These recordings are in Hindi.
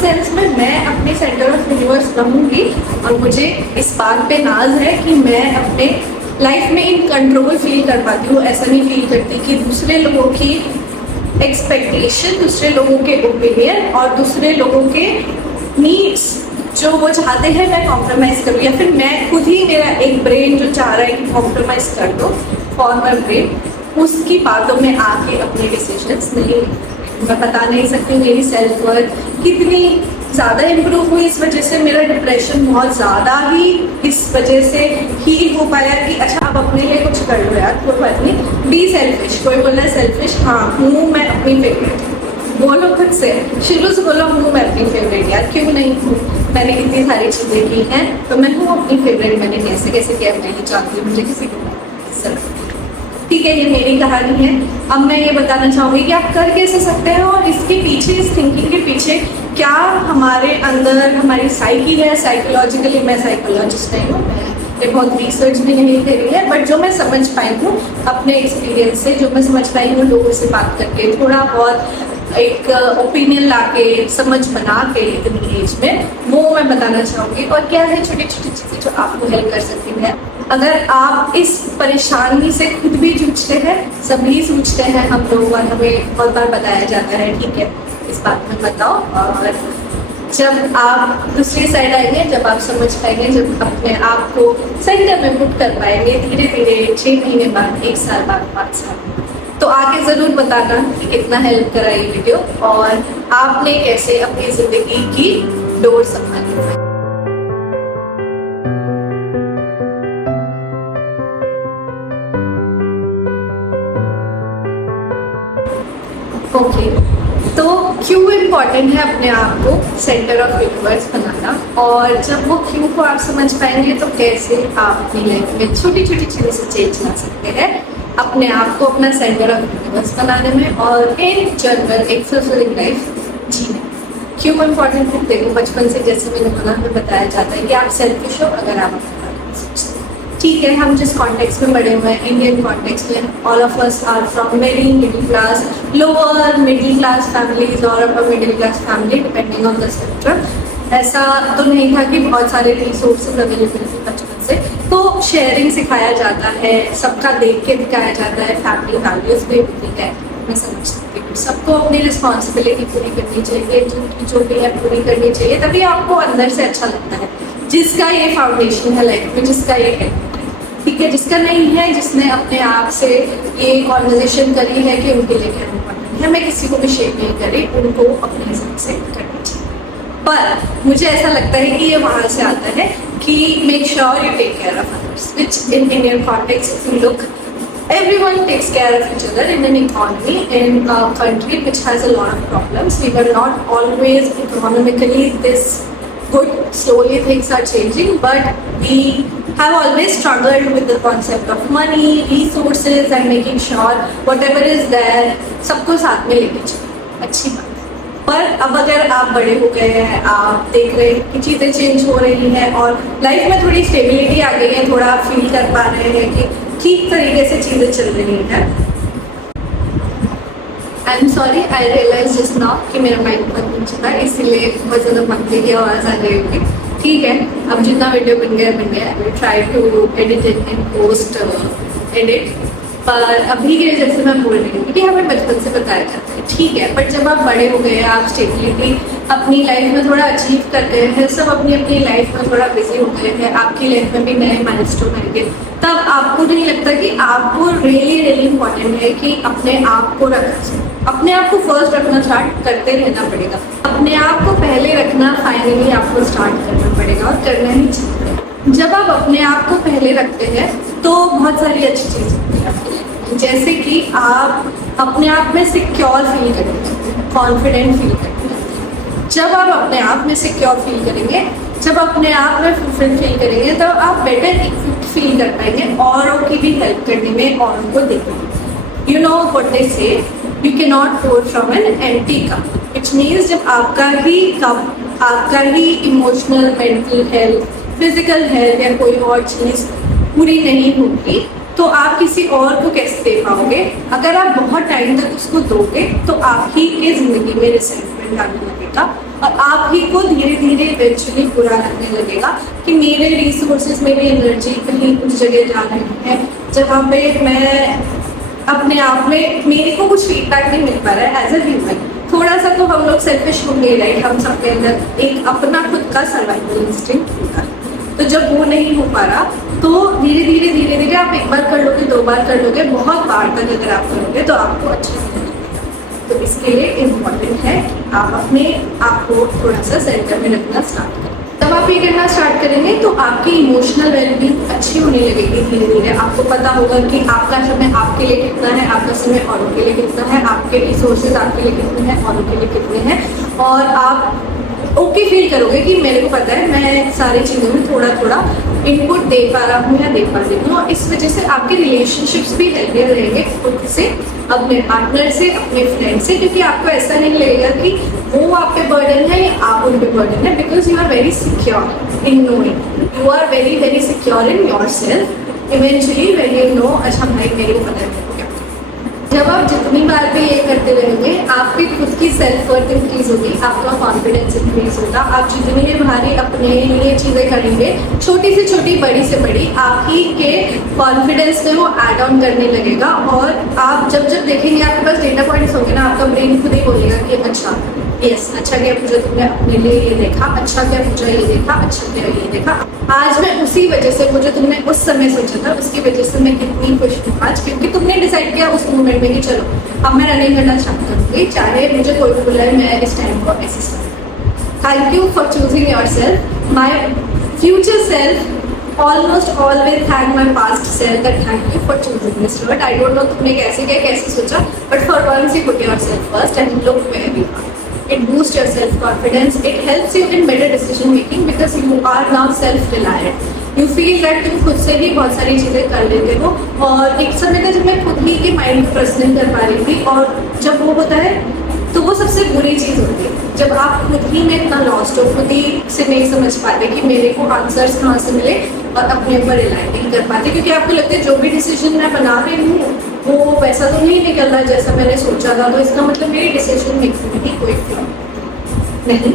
सेंस में मैं अपने सेंटर ऑफ यूनिवर्स रहूँगी और मुझे इस बात पे नाज है कि मैं अपने लाइफ में इन कंट्रोल फील कर पाती हूँ। ऐसा नहीं फील करती कि दूसरे लोगों की एक्सपेक्टेशन, दूसरे लोगों के ओपिनियन और दूसरे लोगों के नीड्स जो वो चाहते हैं मैं कॉम्प्रोमाइज़ करूँ, या फिर मैं खुद ही, मेरा एक ब्रेन जो चाह रहा है कि कॉम्प्रोमाइज़ कर दो फॉर माई ब्रेन, उसकी बातों में आके अपने डिसीजंस नहीं। मैं बता नहीं सकती मेरी सेल्फ वर्थ कितनी ज़्यादा इम्प्रूव हुई इस वजह से। मेरा डिप्रेशन बहुत ज़्यादा ही इस वजह से हील हो पाया कि अच्छा अब अपने लिए कुछ कर लो यार, कोई बात नहीं, बी सेल्फिश। कोई बोला सेल्फिश, हाँ हूँ मैं अपनी फेवरेट, बोलो खुद से, शुरू से बोलो हूँ मैं अपनी फेवरेट, यार क्यों नहीं हूँ, मैंने इतनी सारी चीज़ें की हैं तो मैं हूँ अपनी फेवरेट। मैंने कैसे कैसे किया मैं नहीं चाहती मुझे किसी को। ठीक है, ये मेरी कहानी है। अब मैं ये बताना चाहूँगी कि आप कर कैसे सकते हैं और इसके पीछे, इस थिंकिंग के पीछे क्या हमारे अंदर हमारी साइकी है। साइकोलॉजिकली मैं साइकोलॉजिस्ट नहीं हूँ, ये बहुत रिसर्च भी नहीं करी है, बट जो मैं समझ पाई हूँ अपने एक्सपीरियंस से, जो मैं समझ पाई हूँ लोगों से बात करके, थोड़ा बहुत एक ओपिनियन लाके, समझ बना के इतनी एज में, वो मैं बताना चाहूँगी। और क्या है छोटी छोटी चीज़ें जो आपको हेल्प कर सकती है। अगर आप इस परेशानी से खुद भी जूझते हैं, सभी जूझते हैं हम लोग, और हमें बहुत बार बताया जाता है ठीक है इस बात में बताओ, और जब आप दूसरी साइड आएंगे, जब आप समझ पाएंगे, जब अपने आप को सेंटर में पुट कर पाएंगे धीरे धीरे, 6 महीने बाद, 1 साल बाद, 5 साल, तो आके ज़रूर बताना कि कितना हेल्प करा ये वीडियो और आपने कैसे अपनी ज़िंदगी की डोर संभाली। ओके, तो क्यों इम्पॉर्टेंट है अपने आप को सेंटर ऑफ यूनिवर्स बनाना, और जब वो क्यों को आप समझ पाएंगे तो कैसे आप अपनी लाइफ में छोटी छोटी चीज़ों से चेंज ला सकते हैं अपने आप को अपना सेंटर ऑफ यूनिवर्स बनाने में और इन जनरल एक फुलफिलिंग लाइफ जीने। क्यों इम्पॉर्टेंट है? देखो, बचपन से जैसे मैंने बोला हमें बताया जाता है कि आप सेल्फिश हो अगर आप अपने बारे में सोचते हैं। ठीक है, हम जिस कॉन्टेक्स्ट में बड़े हुए हैं, इंडियन कॉन्टेक्स्ट में, all of us are from very middle class, lower middle class families और upper middle class family, depending on the spectrum. ऐसा तो नहीं था कि बहुत सारे रिसोर्सेज अवेलेबल थे बचपन से, तो शेयरिंग सिखाया जाता है, सबका देख के दिखाया जाता है, फैमिली वैल्यूज भी ठीक है, मैं समझ सकती हूँ। सबको अपनी रिस्पॉन्सिबिलिटी पूरी करनी चाहिए, जो भी है पूरी करनी चाहिए, तभी आपको अंदर से अच्छा लगता है। जिसका ये फाउंडेशन है लाइफ में, जिसका ये है ठीक है, जिसका नहीं है, जिसने अपने आप से ये कॉन्वर्जेशन करी है कि उनके लिए क्या इम्पोर्टेंट है, मैं किसी को भी शेयर नहीं करी, उनको अपने हिसाब से करनी चाहिए। पर मुझे ऐसा लगता है कि ये वहाँ से आता है कि make sure you take care of others, which in Indian context if you look, everyone takes care of each other in an economy, in a country which has a lot of problems. We were not always economically this good. Slowly things are changing, but we have always struggled with the concept of money, resources, and making sure whatever is there सबको साथ में लेके चलो। अच्छी बात। पर अब अगर आप बड़े हो गए हैं, आप देख रहे हैं कि चीज़ें चेंज हो रही हैं और लाइफ में थोड़ी स्टेबिलिटी आ गई है, थोड़ा फील कर पा रहे हैं कि ठीक तरीके से चीज़ें चल रही हैं। I am sorry, I realise just now कि मेरा माइक बंद नहीं चला, इसीलिए बहुत ज़्यादा पंखे की आवाज़ आ रही होगी। ठीक है, अब जितना वीडियो बन गया I will try to edit it in post edit. पर अभी के जैसे मैं बोल रही हूँ कि हमें बचपन से बताया जाता है ठीक है, बट जब आप बड़े हो गए, आप स्टेबिलिटी अपनी लाइफ में थोड़ा अचीव कर गए हैं, सब अपनी अपनी लाइफ में थोड़ा बिजी हो गए हैं, आपकी लाइफ में भी नए माइलस्टोन आएंगे, तब आपको नहीं लगता कि आपको रियली रियली इम्पोर्टेंट है कि अपने आप को रखना चाहिए। अपने आप को फर्स्ट रखना स्टार्ट करते रहना पड़ेगा, अपने आप को पहले रखना फाइनली आपको स्टार्ट करना पड़ेगा और करना ही चाहिए। जब आप अपने आप को पहले रखते हैं तो बहुत सारी अच्छी चीज़ होती है आपके लिए, जैसे कि आप अपने आप में सिक्योर फील करेंगे, कॉन्फिडेंट फील करेंगे। जब आप अपने आप में सिक्योर फील करेंगे, जब अपने आप में फुलफिल फील करेंगे, तब आप बेटर इक्विप्ड फील कर पाएंगे औरों की भी हेल्प करने में, औरों को देखने में। यू नो व्हाट दे से, you can not pour from an empty cup, which means जब आपका ही कप, आपका ही emotional, mental health, physical health या कोई और चीज़ पूरी नहीं होगी तो आप किसी और को कैसे दे पाओगे। अगर आप बहुत टाइम तक उसको दोगे तो आप ही के ज़िंदगी में रिसेंटमेंट आने लगेगा, और आप ही को धीरे धीरे इवेंचुअली बुरा लगने लगेगा कि मेरे रिसोर्सेज, मेरी एनर्जी कहीं उस जगह जा रही है जहाँ पे मैं अपने आप में, मेरे को कुछ फीडबैक नहीं मिल पा रहा है एज अ ह्यूमन। थोड़ा सा तो हम लोग सेल्फिश होंगे, राइट? हम सबके अंदर एक अपना खुद का सर्वाइवल इंस्टिंक्ट होता है। तो जब वो नहीं हो पा रहा तो धीरे धीरे धीरे धीरे आप एक बार कर लोगे, 2 बार कर लोगे, बहुत बार तक अगर आप करोगे तो आपको अच्छा लगेगा। तो इसके लिए इम्पॉर्टेंट है कि आप अपने आप को थोड़ा सा सेंटर में रखना स्टार्ट करें। तब आप ये करना स्टार्ट करेंगे तो आपकी इमोशनल वेलबींग अच्छी होने लगेगी धीरे धीरे। आपको पता होगा कि आपका समय आपके लिए कितना है, आपका समय औरों के लिए कितना है, आपके रिसोर्सेज आपके लिए कितने हैं, औरों के लिए कितने हैं, और आप ओके फील करोगे कि मेरे को पता है मैं सारी चीज़ों में थोड़ा थोड़ा इनपुट दे पा रहा हूँ या दे पा रही हूँ। और इस वजह से आपके रिलेशनशिप्स भी हेल्दी रहेंगे खुद से, अपने पार्टनर से, अपने फ्रेंड से, क्योंकि आपको ऐसा नहीं लगेगा कि वो आप पे बर्डन है या आप उन पे बर्डन है, because you are very secure in knowing, you are very very secure in your self eventually when you know अच्छा भाई मेरे को पता है। जब आप जितनी बार भी ये करते रहेंगे आपकी खुद की सेल्फ वर्थ इंक्रीज होगी, आपका कॉन्फिडेंस इंक्रीज होगा। आप जितनी भारी अपने लिए चीज़ें करेंगे, छोटी से छोटी, बड़ी से बड़ी, आप ही के कॉन्फिडेंस में वो ऐड ऑन करने लगेगा। और आप जब जब देखेंगे आपके पास डेटा पॉइंट्स होंगे ना, आपका ब्रेन खुद ही बोलेगा कि अच्छा यस, अच्छा क्या पूछा तुमने अपने लिए ये देखा, अच्छा क्या पूछा ये देखा, अच्छा क्या ये देखा। आज मैं उसी वजह से, मुझे तुमने उस समय सोचा था, उसकी वजह से मैं कितनी खुश हूँ आज, क्योंकि तुमने डिसाइड किया उस मोमेंट में कि चलो अब मैं रनिंग करना स्टार्ट करूँगी, चाहे मुझे कोई भी बुलाए, मैं इस टाइम को ऐसे start. Thank you for choosing your self. My future self almost always thank my past self that thank you for choosing this word. I don't know तुमने कैसे किया, कैसे सोचा, but for once you put your self first and look where you are. It boosts your self-confidence. It helps you in better decision making because you are now self-reliant. You feel that तुम खुद से ही बहुत सारी चीज़ें कर लेते हो। और एक समय था जब मैं खुद ही के माइंड को ट्रस्ट नहीं कर पा रही थी, और जब वो होता है तो वो सबसे बुरी चीज़ होती है, जब आप खुद ही में इतना लॉस्ट हो, खुद ही से नहीं समझ पाते कि मेरे को आंसर्स कहाँ से मिले, और अपने ऊपर रिलाई नहीं कर पाते, क्योंकि आपको लगता है जो भी डिसीजन मैं बना रही हूँ वो वैसा तो नहीं निकल रहा जैसा मैंने सोचा था, तो इसका मतलब मेरी डिसीजन मेकिंग में ही कोई फ्लॉ नहीं।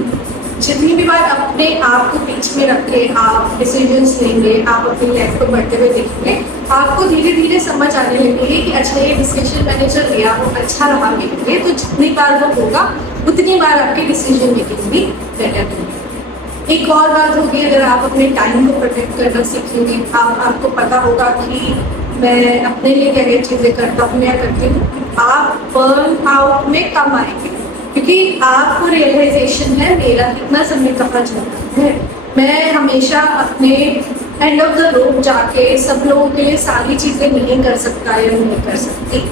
जितनी भी बार अपने आप को बीच में रख के आप डिसीजंस लेंगे, आप अपनी लाइफ को बढ़ते हुए देखेंगे, आपको धीरे धीरे समझ आने लगेगी कि अच्छा ये डिसीजन मैंने जो लिया वो अच्छा रहा मेरे लिए। तो जितनी बार वो होगा उतनी बार आपकी डिसीजन मेकिंग भी बेटर होगी। एक और बात होगी, अगर आप अपने टाइम को प्रोटेक्ट करना सीखेंगे, आपको पता होगा कि मैं अपने लिए क्या क्या चीज़ें करता हूँ या करती हूँ, आप बर्न आउट में कम आएंगे, क्योंकि आपको रियलाइजेशन है मेरा कितना समय कहाँ जाता है। मैं हमेशा अपने एंड ऑफ द रोड जाके सब लोगों के लिए सारी चीज़ें नहीं कर सकता या नहीं कर सकती,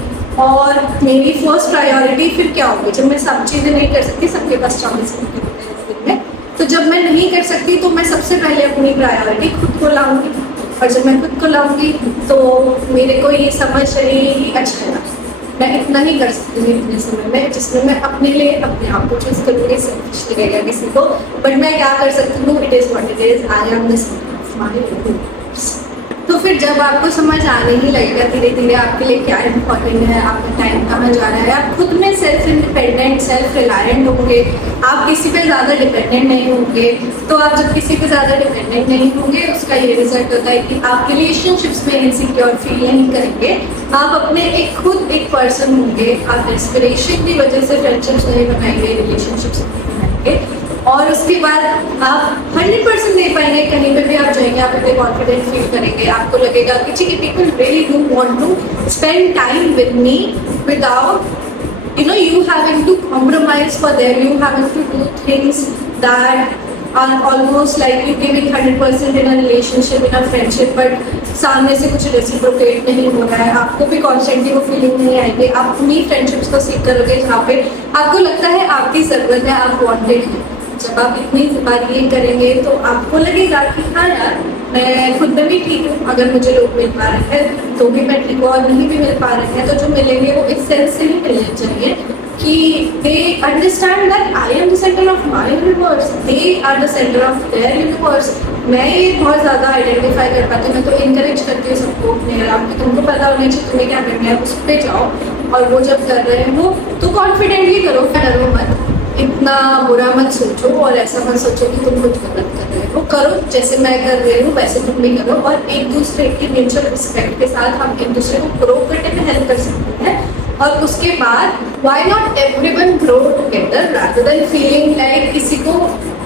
और मेरी फर्स्ट प्रायोरिटी फिर क्या होगी जब मैं सब चीज़ें नहीं कर सकती। सबके पास 24 घंटे होते हैं दिन में, तो जब मैं नहीं कर सकती तो मैं सबसे पहले अपनी प्रायोरिटी खुद को लाऊंगी, और जब मैं खुद को लाऊंगी तो मेरे को ये समझ रही कि अच्छा है मैं इतना ही कर सकती हूँ इतने समय में, जिसमें मैं अपने लिए अपने आप को चूज करूँगी, सेल्फिश लगेगा किसी को, बट मैं क्या कर सकती हूँ, it is what it is, I am the centre of my universe. तो फिर जब आपको समझ आने ही लगेगा धीरे धीरे आपके लिए क्या इम्पोर्टेंट है, आपका टाइम कहाँ जा रहा है, आप खुद में सेल्फ इंडिपेंडेंट, सेल्फ रिलायंट होंगे, आप किसी पे ज़्यादा डिपेंडेंट नहीं होंगे। तो आप जब किसी पे ज़्यादा डिपेंडेंट नहीं होंगे, उसका ये रिजल्ट होता है कि आप रिलेशनशिप्स में इनसिक्योर फील नहीं करेंगे, आप अपने खुद एक पर्सन होंगे, आप इंस्पिरेशन की वजह से फ्रेंडशिप्स नहीं बनाएंगे, रिलेशनशिप्स नहीं बनाएंगे, और उसके बाद आप 100% दे पाएंगे। कहीं पे भी आप जाएंगे आप इतने कॉन्फिडेंट फील करेंगे, आपको लगेगा कि ठीक है, people really do want to spend time with me without you having to compromise for them, you having to do things that are almost like you giving 100% in a relationship, in a friendship, but सामने से कुछ रेसिप्रोकेट नहीं हो रहा है, आपको भी कॉन्स्टेंटली वो फीलिंग नहीं आएगी। आप उन्हीं फ्रेंडशिप्स को सीख करोगे जहाँ पे आपको लगता है आपकी ज़रूरत है, आप वांटेड हैं। जब आप इतनी बार ये करेंगे तो आपको लगेगा कि हाँ यार मैं खुद में भी ठीक हूँ, अगर मुझे लोग मिल पा रहे हैं तो भी मैं ठीक हूँ, और नहीं भी मिल पा रहे हैं तो जो मिलेंगे वो इस सेंस से ही मिलने चाहिए कि they understand that I am the centre of my universe, they are the centre of their universe. मैं ये बहुत ज़्यादा आइडेंटिफाई कर पाती हूँ, मैं तो इनकरेज करती हूँ सबको अपने अराउंड कि तुमको पता होना चाहिए तुम्हें क्या करना है, उस पर जाओ, और वो जब कर रहे हो तो कॉन्फिडेंटली करो, डरो मत। इतना बुरा मत सोचो और ऐसा मत सोचो कि तुम कुछ गलत कर रहे हो। करो जैसे मैं कर रही हूँ वैसे तुम भी करो, और एक दूसरे की म्यूचुअल रिस्पेक्ट के साथ हम एक दूसरे को ग्रो करने में हेल्प कर सकते हैं। और उसके बाद why not everyone grow together rather than feeling like किसी को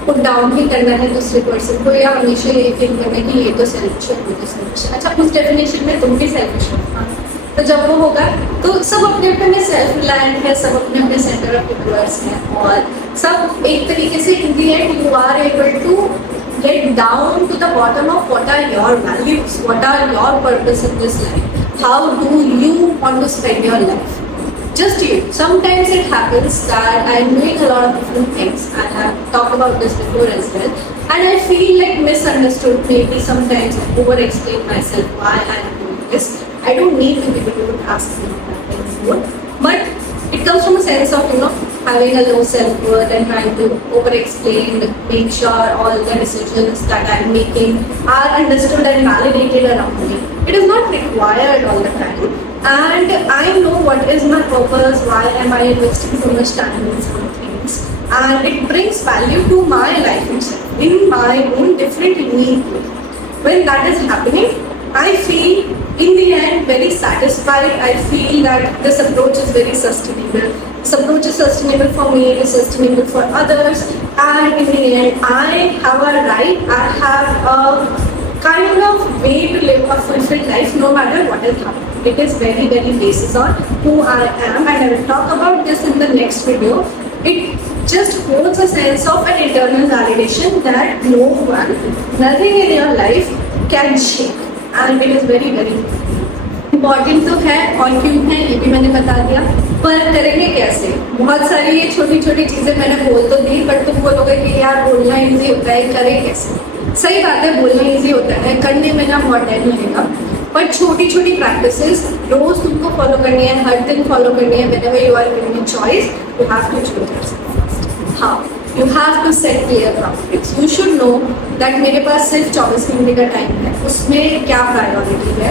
पुट डाउन भी करना है दूसरे पर्सन को, या हमेशा ये फील करना कि ये तो सेल्फिश है, ये तो सेल्फिश है। अच्छा, उस डेफिनेशन में तुम भी सेल्फिश हो, तो जब वो होगा तो सब अपने अपने में सेल्फ रिलायंट है, सब अपने अपने सेंटर ऑफ यूनिवर्स हैं, और सब एक तरीके से in the end you are able to get down to the bottom of what are your values, what are your purpose in this life, how do you want to spend your life, just you. Sometimes it happens that I am doing a lot of different things, I have talked about this before as well, and I feel like misunderstood, maybe sometimes I over explain myself why I am doing this. I don't need to be able to ask me that anymore, but it comes from a sense of, you know, having a low self-worth and trying to over-explain, make sure all the decisions that I'm making are understood and validated around me. It is not required all the time. And I know what is my purpose, why am I investing so much time in some things. And it brings value to my life itself, in my own different unique way. When that is happening, I feel in the end very satisfied. I feel that this approach is very sustainable. This approach is sustainable for me, it is sustainable for others, and in the end I have a right, I have a kind of way to live a fulfilled life no matter what is happening. It is very very basis on who I am, and I will talk about this in the next video. It just holds a sense of an internal validation that no one, nothing in your life can shake, and it is very very important तो है, और क्यों है ये भी मैंने बता दिया, पर करेंगे कैसे। बहुत सारी ये छोटी छोटी चीज़ें मैंने बोल तो दी, बट तुम बोलोगे कि यार बोलना ईजी होता है, करें कैसे। सही बात है, बोलना ईजी होता है, करने में ना बहुत टाइम लगेगा, पर छोटी छोटी प्रैक्टिसेस रोज तुमको फॉलो करनी है, हर दिन फॉलो करनी है। Whenever you are giving choice, you have to choose yourself. हाँ, you have to set clear priorities. You should know that मेरे पास सिर्फ 24 घंटे का टाइम है, उसमें क्या प्रायोरिटी है।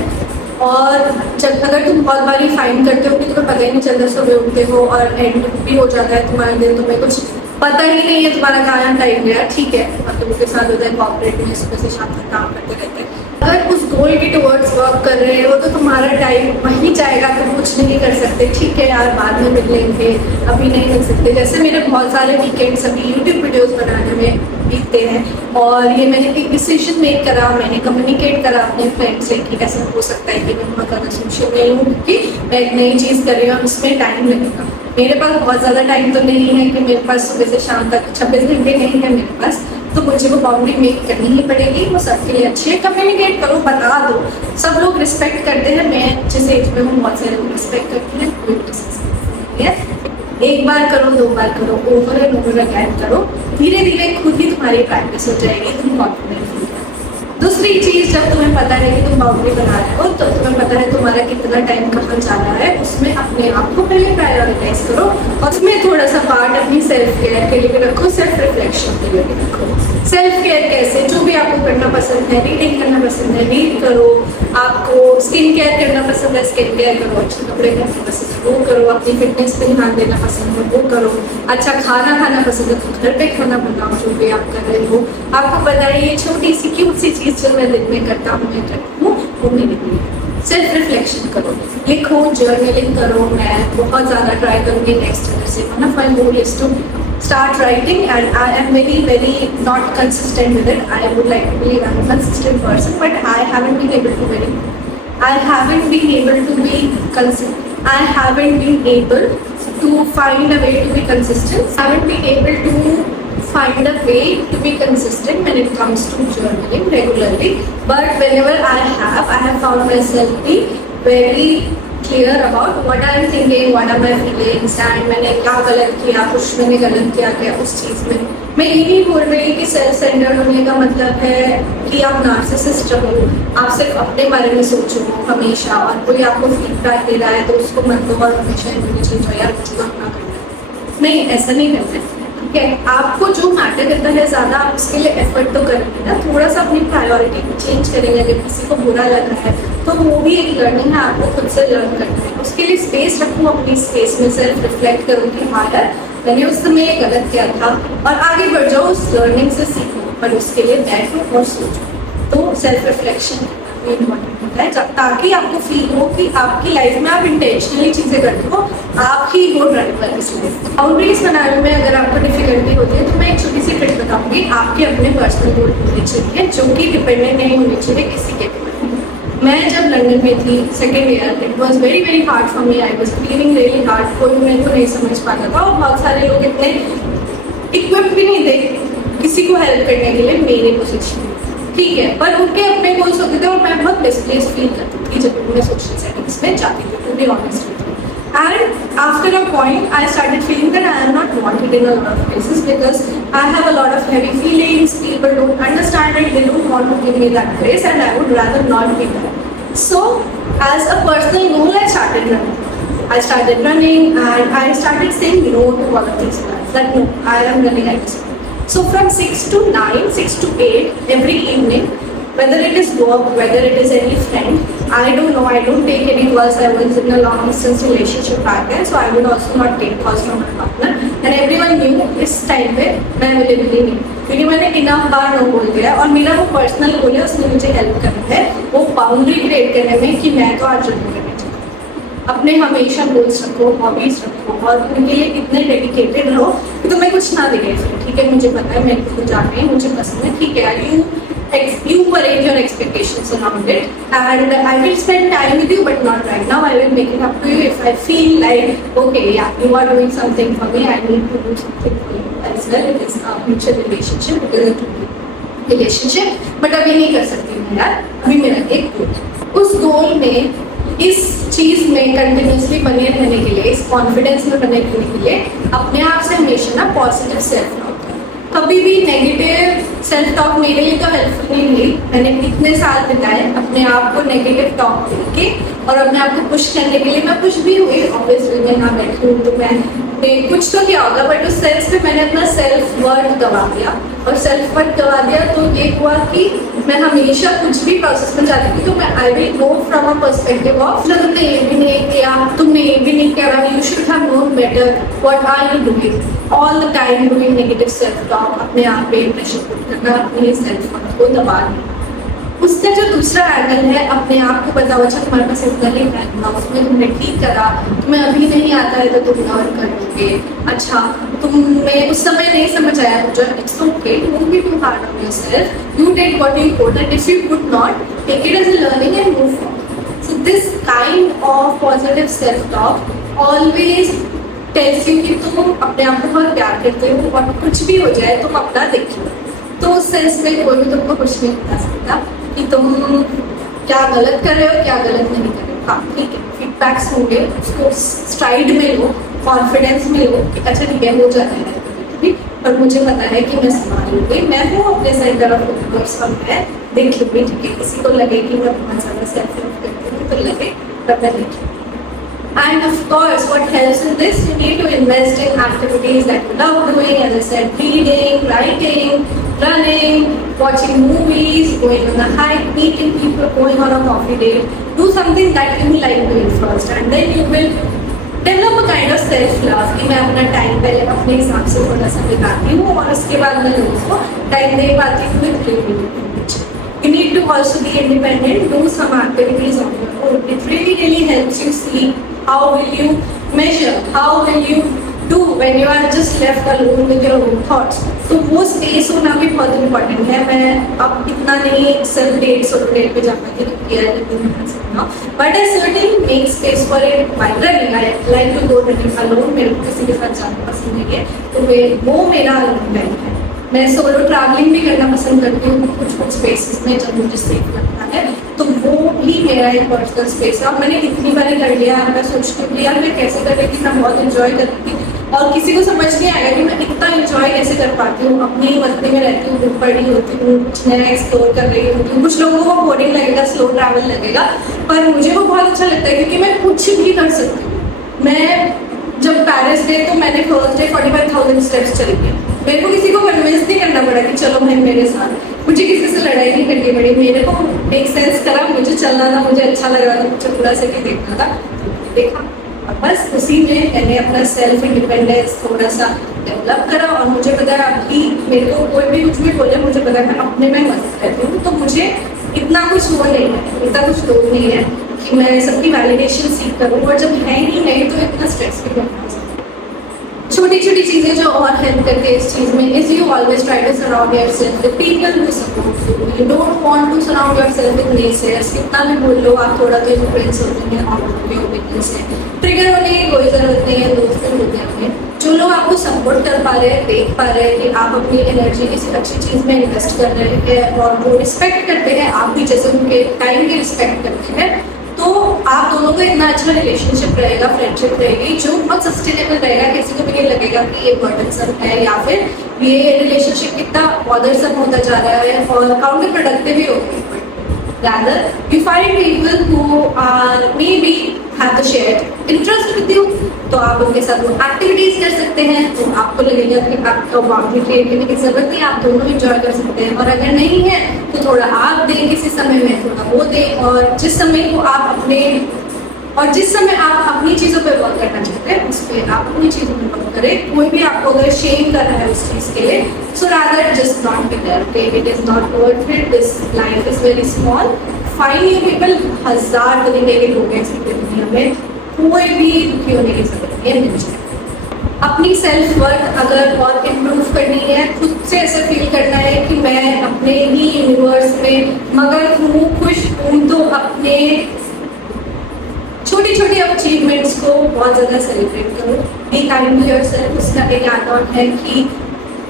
और जब अगर तुम बहुत बारी फाइंड करते हो कि तुम्हें पता ही नहीं चलता, सुबह उठते हो और एंड भी हो जाता है तुम्हारा दिन, तुम्हें कुछ पता ही नहीं है तुम्हारा कहाँ टाइम गया, ठीक है, मतलब उनके साथ होता है कॉर्पोरेट में सुबह से शाम तक काम करते रहते हैं। अगर उस गोल के टुवर्ड्स वर्क कर रहे हो तो तुम्हारा टाइम वहीं जाएगा, तुम कुछ नहीं कर सकते। ठीक है यार, बाद में मिल लेंगे, अभी नहीं मिल सकते। जैसे मेरे बहुत सारे वीकेंड्स अभी यूट्यूब वीडियोस बनाने में बीतते हैं, और ये मैंने एक डिसीजन मेक करा, मैंने कम्युनिकेट करा अपने फ्रेंड्स से कि ऐसा हो सकता है कि मैं बहुत ज़्यादा सोशल नहीं हूँ क्योंकि मैं एक नई चीज़ कर रही हूँ, इसमें टाइम लगेगा। मेरे पास बहुत ज़्यादा टाइम तो नहीं है कि मेरे पास सुबह से शाम तक 26 घंटे नहीं है मेरे पास, तो मुझे वो बाउंड्री मेक करनी ही पड़ेगी। वो सबके लिए अच्छी है, कम्युनिकेट करो, बता दो। सब लोग रिस्पेक्ट करते हैं, मैं जिस एज में हूँ बहुत सारे लोग रिस्पेक्ट करते हैं, कोई डिस्कस नहीं है। एक बार करो, 2 बार करो, ओवर एंड ओवर अगेन करो, धीरे धीरे खुद ही तुम्हारी प्रैक्टिस हो जाएगी, तुम कॉन्फिडेंट फील करोगे। दूसरी चीज़, जब तुम्हें पता है कि तुम बाउंड्री बना रहे हो, तो तुम्हें पता है तुम्हारा कितना टाइम कहाँ जा रहा है, उसमें अपने आप को पहले प्रायोरिटाइज करो, और उसमें थोड़ा सा पार्ट अपनी सेल्फ केयर के लिए भी रखो, सेल्फ रिफ्लेक्शन के लिए भी रखो। सेल्फ केयर कैसे, जो भी आपको करना पसंद है, रीडिंग करना पसंद है रीड करो, आपको स्किन केयर करना पसंद है स्किन केयर करो, अच्छे कपड़े पहनना पसंद है वो करो, अपनी फिटनेस पे ध्यान देना पसंद है वो करो, अच्छा खाना खाना पसंद है तो घर पे खाना बनाओ, जो भी आप कर रहे हो। आपको पता है ये छोटी सी क्यूट सी चीज़ जो मैं दिन में करता हूँ, मैं करती हूँ, वो मेरे लिए सेल्फ रिफ्लेक्शन करो, लिखो, जर्नलिंग करो। मैं बहुत ज़्यादा ट्राई करूँगी नेक्स्ट ईयर से। One of my goal is to start writing, and I am very not consistent with it. I would like to believe I'm a consistent person, but I haven't been able to be consistent. I haven't been able to find a way to be consistent. I haven't been able to find a way to be consistent when it comes to journaling regularly. But whenever I have found myself be very clear about what I am thinking, what are my feelings, and मैंने क्या गलत किया, कुछ मैंने गलत किया क्या उस चीज़ में। मैं ये नहीं बोल रही कि सेल्फ सेंटर्ड होने का मतलब है कि आप नार्सिसिस्ट रहो, आप सिर्फ अपने बारे में सोचो हमेशा, और कोई आपको फीडबैक दे रहा है तो उसको मत दो और हमेशा इंडिविजुअल जो यार कुछ अपना करना है। नहीं, ऐसा नहीं करना है, ठीक है। आपको जो मैटर करता है ज़्यादा, आप उसके लिए एफर्ट तो करेंगे ना, थोड़ा सा अपनी प्रायोरिटी चेंज करेंगे। अगर किसी को बुरा लग रहा है तो वो भी एक लर्निंग है, आपको खुद से लर्न करना है। उसके लिए स्पेस रखो, अपनी स्पेस में सेल्फ रिफ्लेक्ट करो कि हाँ यार मैंने उस समय ये गलत किया था, और आगे बढ़ जाओ, उस लर्निंग से सीखो, पर उसके लिए बैठो और सोचो। तो सेल्फ रिफ्लेक्शन इम्पोर्टेंट होता है, ताकि आपको फील हो कि आपकी लाइफ में आप इंटेंशनली चीज़ें करते हो, आप ही हो ड्राइवर इस लाइफ। बाउंड्रीज बनाने में अगर आपको डिफिकल्टी होती है तो मैं एक छोटी सी ट्रिक बताऊंगी। आपके अपने पर्सनल गोल होने चाहिए जो कि डिपेंडेंट नहीं होने चाहिए किसी के ऊपर। मैं जब लंदन में थी second year, it was very very hard for me, I was feeling really hard, कोई मेरे को नहीं समझ पाता था, और बहुत सारे लोग इतने इक्विप भी नहीं थे किसी को हेल्प करने के लिए मेरे पोजीशन, ठीक है, पर उनके अपने गोल्स होते थे और मैं बहुत डिस्प्लेस फील करती थी जब मैं सोशल सेटिंग्स में जाती थी, to be honest. And after a point, I started feeling that I am not wanted in a lot of places because I have a lot of heavy feelings. People don't understand it. They don't want to give me that place, and I would rather not be there. So, as a personal goal, I started running, and I started saying no to all of these plans. That no, I am running at this point. So from 6 to 9, 6 to 8 every evening, whether it is work, whether it is any friend, I don't know, I don't take any calls. I was in a long distance relationship back then, so I would also not take calls from my partner, and everyone knew इस टाइम पे मैं अवेलेबल ही नहीं, क्योंकि मैंने इनफ बार नो बोल दिया, और मेरा वो पर्सनल गोल है, उसने मुझे हेल्प करना है वो बाउंड्री क्रिएट करने में कि मैं तो आज रन करना चाहती। अपने हमेशा गोल्स रखो, हॉबीज रखो, और उनके लिए इतने डेडिकेटेड रहो कि तुम्हें कुछ ना दिखे, ठीक है, मुझे पता है मेरे को जाना है, मुझे पसंद है, ठीक है, you arrange your expectations around it, and I will spend time with you, but not right now. I will make it up to you if I feel like, okay, yeah, you are doing something for me, I need to do something for you as well. It is a mutual relationship, it is a relationship, but अभी नहीं कर सकती मैं यार, अभी मेरा एक गोल, उस गोल में इस चीज में कंटिन्यूसली बने रहने के लिए, इस कॉन्फिडेंस में बने रहने के लिए अपने आप से हमेशा ना पॉजिटिव सेल्फ टॉक, कभी भी नेगेटिव सेल्फ टॉक मेरे लिए तो हेल्पफुल नहीं हुई। मैंने इतने साल बिताए अपने आप को नेगेटिव टॉक करके और अपने आप को पुश करने के लिए, मैं कुछ भी हुई ऑब्वियसली, मैं यहाँ बैठी हूँ तो मैं कुछ तो क्या होगा, बट उस सेंस में मैंने अपना सेल्फ वर्थ गवा दिया, और सेल्फ वर्थ गवा दिया तो ये हुआ कि मैं हमेशा कुछ भी प्रोसेस में जाती थी तो मैं I will go from a perspective of तुमने ये भी नहीं किया, तुमने ये भी नहीं किया, you should have known better, what are you doing, all the time doing negative self talk, अपने आप पे प्रेशर पुट करना, अपने सेल्फ वर्थ को दबाना। उसका जो दूसरा एंगल है, अपने आप को बताओ, अच्छा तुम्हारे पास इतना ही टाइम था, उसमें तुमने ठीक करा, तुम्हें अभी नहीं आता है तो तुम और करोगे, अच्छा तुम्हें उस समय नहीं समझ आया मुझे, it's okay, don't be too hard on yourself, you take what you could, and if you could not, take it as a learning and move forward. So this kind of positive self talk always tells you कि तुम अपने आप को बहुत प्यार करते हो, और कुछ भी हो जाए तुम अपना देखो। तो उस सेंस में कोई भी तुमको कुछ नहीं बता सकता कि तुम क्या गलत कर रहे हो, क्या गलत नहीं कर रहे हो। हाँ ठीक है, फीडबैक्स होंगे, उसको स्ट्राइड में लो, कॉन्फिडेंस में लो कि अच्छा ठीक है हो जाता है कभी, पर मुझे पता है कि मैं संभाल लूँगी, मैं हूँ अपने सेंटर ऑफ यूनिवर्स और मैं देख लूँगी, ठीक है। किसी को लगे कि मैं बहुत ज़्यादा सेल्फ लव करती हूँ तो लगे, पर मैं देख लूँगी। And of course, what helps in this, you need to invest in activities that you love doing, as I said, reading, writing, running, watching movies, going on a hike, meeting people, going on a coffee date. Do something that you like doing first, and then you will develop a kind of self-love कि मैं अपना टाइम पहले अपने हिसाब से थोड़ा सा बिताती हूँ और उसके बाद मैं लोगों को टाइम दे पाती हूँ with creativity. You need to also be independent, do some activities on your own. It really helps you see how will you measure, how will you do when you are just left alone with your own thoughts. तो वो स्पेस होना भी बहुत इम्पोर्टेंट है। मैं अब इतना नहीं सिर्फ डेट सोलो डेट पे जा पाती तो किया है but I certainly make space for it while running. I like to go running alone, मेरे को किसी के साथ जाना पसंद नहीं है, तो वो मेरा अलोन टाइम है। मैं सोलो ट्रैवलिंग भी करना पसंद करती हूँ कुछ कुछ स्पेसेस में जब मुझे सेफ लगता है, तो वो भी मेरा एक पर्सनल स्पेस है। और मैंने इतनी बार कर लिया, मैं सोचती हूँ कि यार मैं कैसे कर रही थी, मैं बहुत इन्जॉय कर रही थी और किसी को समझ नहीं आएगा कि मैं इतना इन्जॉय कैसे कर पाती हूँ। अपनी मस्ती में रहती हूँ, बुक पढ़ी होती हूँ, कुछ नया एक्सप्लोर कर रही होती हूँ। कुछ लोगों को बोरिंग लगेगा, स्लो ट्रैवल लगेगा, पर मुझे वो बहुत अच्छा लगता है क्योंकि मैं कुछ भी कर सकती हूँ। मैं जब पेरिस गई तो मैंने फर्स्ट डे 45,000 स्टेप्स चली गई। मेरे को किसी को कन्विंस नहीं करना पड़ा कि चलो भाई मेरे साथ, मुझे किसी से लड़ाई नहीं करनी पड़ी। मेरे को एक सेंस करा, मुझे चलना था, मुझे अच्छा लग रहा था, मुझे पूरा सिटी देखना था, देखा और बस उसी में मैंने अपना सेल्फ इंडिपेंडेंस थोड़ा सा डेवलप करा। और मुझे पता है अभी मेरे को कोई भी कुछ भी बोले, मुझे पता है मैं अपने में मदद करती हूँ, तो मुझे इतना कुछ वो नहीं है, इतना कुछ लोग नहीं है कि मैं सबकी वैलिडेशन सीख करूँ। और जब है ही नहीं तो इतना स्ट्रेस भी करना। छोटी छोटी चीजें जो और हेल्प करती है इस चीज में is you always try to surround yourself with people who support you. You don't want to surround yourself with naysayers. कितना भी बोल लो आप, थोड़ा तो इन्फ्लुएंस होते हैं आपके ओपिनियन से। ट्रिगर होने की कोई जरूरत नहीं है, दोस्त होते हैं अपने जो लोग आपको सपोर्ट कर पा रहे हैं, देख पा रहे हैं कि आप अपनी एनर्जी किसी अच्छी चीज में इन्वेस्ट कर रहे हैं और वो रिस्पेक्ट करते हैं, आप भी जैसे उनके टाइम की रिस्पेक्ट करते हैं, तो आप दोनों का इतना अच्छा रिलेशनशिप रहेगा, फ्रेंडशिप रहेगी जो बहुत सस्टेनेबल रहेगा। किसी को भी नहीं लगेगा कि ये बर्डनसम है या फिर ये रिलेशनशिप कितना बॉदरसम होता जा रहा है और काउंटर प्रोडक्टिव ही होगी। Rather, you find people who are maybe have the shared interest with you, तो आप उनके साथ वो एक्टिविटीज कर सकते हैं, तो आपको लगेगा कि आपका बाउंड्री क्रिएट करने की जरूरत नहीं, आप दोनों एंजॉय कर सकते हैं। और अगर नहीं है तो थोड़ा आप दें किसी समय में, थोड़ा वो दें, और जिस समय को आप अपने और जिस समय आप अपनी चीज़ों पे वर्क करना चाहते हैं उस पर आप अपनी चीज़ों पे वर्क करें। कोई भी आपको अगर शेम कर रहा है उस चीज़ के लिए, so rather just not be there, okay, it is not worth it, this life is very small, find you people. हजार तरीके के लोग हैं इस दुनिया में, कोई भी दुखी होने की जरूरत नहीं है। अपनी सेल्फ वर्थ अगर और इम्प्रूव करनी है, खुद से ऐसे फील करना है कि मैं अपने ही यूनिवर्स में मगर हूँ, खुश हूँ, तो अपने छोटी छोटी अचीवमेंट्स को बहुत ज़्यादा सेलिब्रेट करो। Be kind to yourself. उसका एक एड ऑन है कि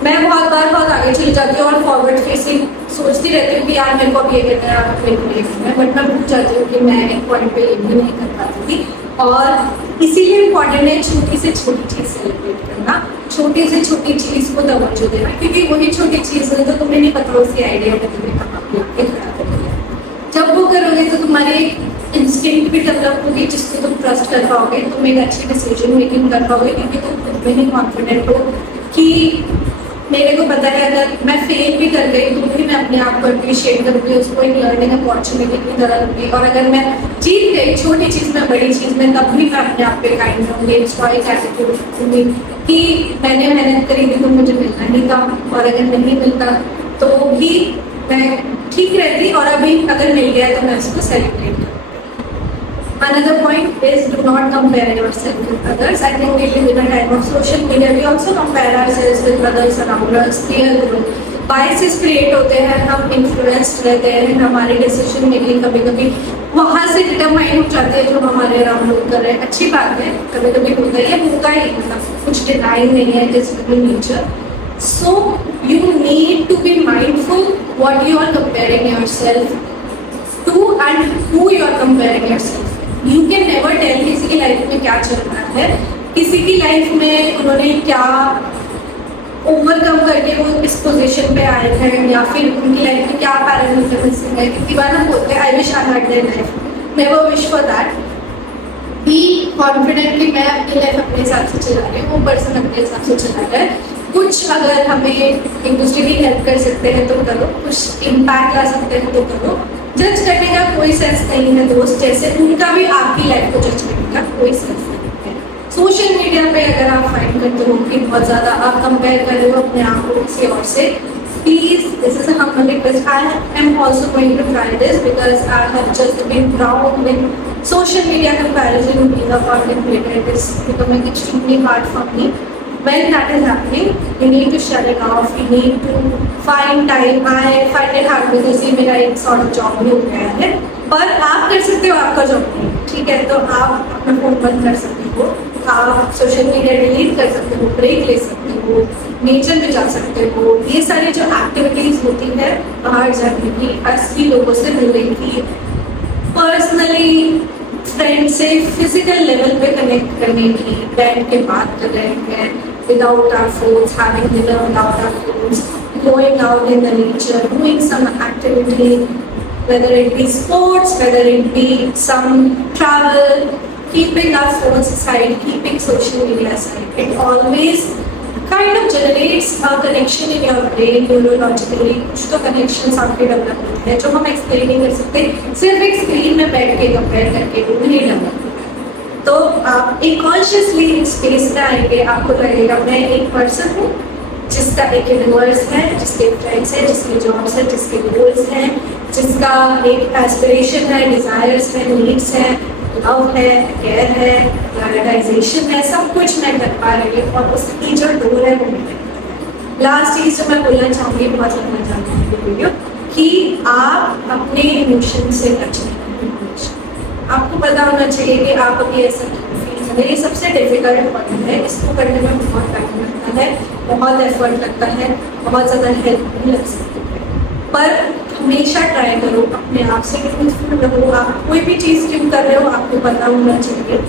मैं बहुत बार बहुत आगे चली जाती हूँ और फॉरवर्ड फेसिंग सोचती रहती हूँ कि यार मेरे को अब ये करना है, मेरे को ये करना है, बट मैं भूल जाती हूँ कि मैं एक पॉइंट पे ये भी नहीं कर पाती थी। और इसीलिए इम्पॉर्टेंट है छोटी से छोटी चीज़ सेलिब्रेट करना, छोटी से छोटी चीज़ को तवज्जो देना, क्योंकि वही छोटी चीज़ है तो तुम्हें नहीं पता उसकी आइडिया का तुम्हें कहाँ खड़ा करोगे। जब वो करोगे तो तुम्हारी इंस्टिंक्ट भी डेवलप होगी जिसको तुम ट्रस्ट कर पाओगे, तुम एक अच्छी डिसीजन मेकिंग कर पाओगे, क्योंकि तुम खुद में ही कॉन्फिडेंट हो कि मेरे को पता है अगर मैं फेल भी कर गई तो भी मैं अपने आप को अप्रिशिएट करूँगी, उसको एक लर्निंग अपॉर्चुनिटी की तरह लूँगी। और अगर मैं जीत गई छोटी चीज़ में, बड़ी चीज़ में, तब भी मैं अपने आप पे काइंड रहूँगी, एंजॉय एटीट्यूड रखूँगी कि मैंने मेहनत करी थी तो मुझे मिलना नहीं था, और अगर नहीं मिलता तो भी मैं ठीक रहती, और अभी अगर मिल गया तो मैं उसको सेलिब्रेट करूँ। Another point is do not compare yourself with others. I think we live in a time of social media. We also compare ourselves with others around us. Biases create होते हैं, हम influenced रहते हैं, हमारी decision making कभी-कभी वहाँ से determine हो जाती है जो हमारे around लोग कर रहे हैं। अच्छी बात है, कभी-कभी होता है, होगा ही, मतलब कुछ deny नहीं है, it is human nature. So you need to be mindful what you are comparing yourself to and who you are comparing yourself. You can never tell किसी की लाइफ में क्या चल रहा है, किसी की लाइफ में उन्होंने क्या ओवरकम करके वो इस पोजीशन पे आए हैं, या फिर उनकी लाइफ में क्या पैरामीटर मिसिंग है। कितनी बार हम बोलते हैं I wish I had their life, never wish for that. Be confident कि मैं अपनी लाइफ अपने हिसाब से चला रही हूँ, वो पर्सन अपने हिसाब से चला रहा है। कुछ अगर हमें एक दूसरे की हेल्प कर सकते हैं तो करो, कुछ इम्पैक्ट ला सकते हैं तो करो। जज करने का कोई सेंस नहीं है दोस्त, जैसे उनका भी आपकी लाइफ को जज करने का कोई सेंस नहीं है। सोशल मीडिया पे अगर आप फाइंड करते हो कि बहुत ज़्यादा आप कंपेयर कर रहे हो अपने आप को किसी और से, please this is a humble request, I am also going to try this because I have just been drowned with social media comparison being a content creator. It is becoming extremely hard for me. When that is happening, you need to shut it off. You need to find time. I find it hard because ये मेरा एक sort of job भी हो गया है. पर आप कर सकते हो, आपका जॉब नहीं, ठीक है? तो आप अपना फोन बंद कर सकते हो, आप सोशल मीडिया डिलीट कर सकते हो, ब्रेक ले सकते हो, नेचर में जा सकते हो। ये सारी जो एक्टिविटीज होती है बाहर जाने की, असली लोगों से मिलने की, पर्सनली फ्रेंड से फिजिकल लेवल पे कनेक्ट करने की, बैठ के बात कर रहे हैं without our phones, having dinner without our phones, going out in the nature, doing some activity, whether it be sports, whether it be some travel, keeping our phones aside, keeping social media aside. It always kind of generates a connection in your brain neurologically. कुछ तो connections आपके develop होते हैं जो हम explain नहीं कर सकते, सिर्फ एक स्क्रीन में बैठ के कंपेयर करके वो नहीं develop होते। तो आप एक कॉन्शियसली स्पेस में आएंगे, आपको लगेगा मैं एक पर्सन हूँ जिसका एक यूनिवर्स है, जिसके फ्रेंड्स हैं, जिसके जॉब्स हैं, जिसके गोल्स हैं, जिसका एक एस्पिरेशन है, डिजायर्स है, नीड्स है, लव है, केयर है, प्रायोरिटाइजेशन है, सब कुछ मैं कर पा रही हूँ और उसकी जो डोर है वो मैं लास्ट चीज जो मैं बोलना चाहूँगी, बहुत लगना चाहती हूँ वीडियो, कि आप अपने इमोशन से टच नहीं करें। आपको पता होना चाहिए कि आप अभी ऐसा फील करें। ये सबसे डिफिकल्ट पॉइंट है, इसको करने में बहुत टाइम लगता है, बहुत एफर्ट लगता है, बहुत ज़्यादा हेल्प भी लग सकती है, पर हमेशा ट्राई करो, अपने आप से ट्रूथफुल रहो। आप कोई भी चीज़ क्यों कर रहे हो आपको पता होना चाहिए।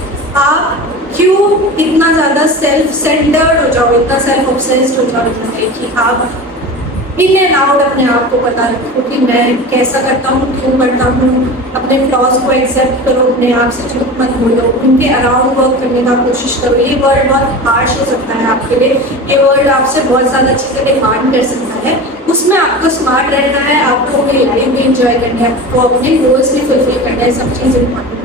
आप क्यों इतना ज़्यादा सेल्फ सेंटर्ड हो जाओ, इतना सेल्फ ऑब्सेस्ड हो जाओ कि आप इन एंड आउट अपने आप को पता रखो कि मैं कैसा करता हूँ, क्यों करता हूँ। अपने फ्लॉज को एक्सेप्ट करो, अपने आप से झूठ मत बोलो, उनके अराउंड वर्क करने का कोशिश करो। ये वर्ड बहुत हार्श हो सकता है आपके लिए, ये वर्ड आपसे बहुत ज़्यादा चीज़ें डिमांड कर सकता है। उसमें आपको स्मार्ट रहना है, आपको अपनी लाइफ भी इंजॉय करनी है, आपको अपने गोल्स भी फुलफिल करना है, सब चीज़ इम्पॉर्टेंट।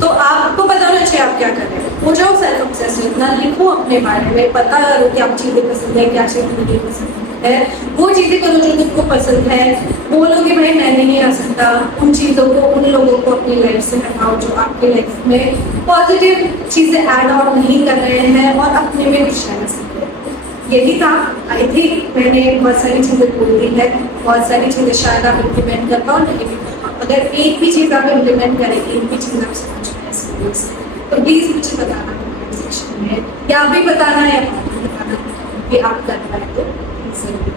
तो आपको पता होना चाहिए आप क्या कर रहे हो। हो जाओ सेल्फ ऑब्सेसिव, ना लिखो अपने बारे में, पता करो क्या चीज़ें पसंद है, क्या चीज़ें नहीं पसंद है, वो चीज़ें करो जो तुमको पसंद है। बोलो कि भाई मैं नहीं आ सकता, उन चीज़ों को, उन लोगों को अपनी लाइफ से हटाओ जो आपकी लाइफ में पॉजिटिव चीज़ें ऐड ऑन नहीं कर रहे हैं और अपने में कुछ रहना सकते हैं। यही था, आई थिंक मैंने बहुत सारी चीज़ें बोल दी है, बहुत सारी चीज़ें शायद आप इम्प्लीमेंट कर पाओ, लेकिन अगर एक भी चीज़ आप इम्प्लीमेंट करें, एक भी चीज़ आप समझ पाए तो प्लीज़ मुझे बताना कमेंट सेक्शन में, या अभी बताना या बताना कि आप कर पाए तो जरूर,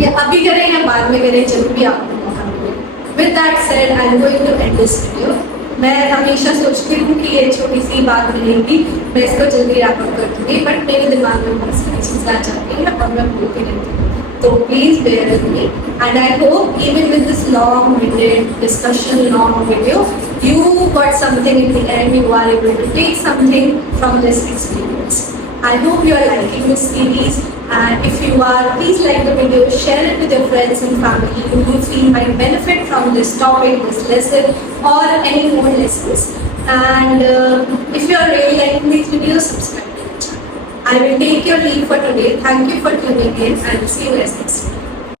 या अभी करें या बाद में करें, जब भी आपको मौका मिले। With that said I am going to end this video. मैं हमेशा सोचती हूँ कि ये छोटी सी बात रहेगी, मैं इसको जल्दी रैप अप कर दूँगी, बट मेरे दिमाग में बहुत सारी चीज़ें आ जाती हैं और मैं भूलती रहती हूँ। So please bear with me, and I hope even with this long-winded discussion, long video, you got something in the end. You are able to take something from this experience. I hope you are liking this series, and if you are, please like the video, share it with your friends and family who you feel might benefit from this topic, this lesson, or any more lessons. And if you are really liking these videos, subscribe. I will take your leave for today. Thank you for tuning in and see you guys next time.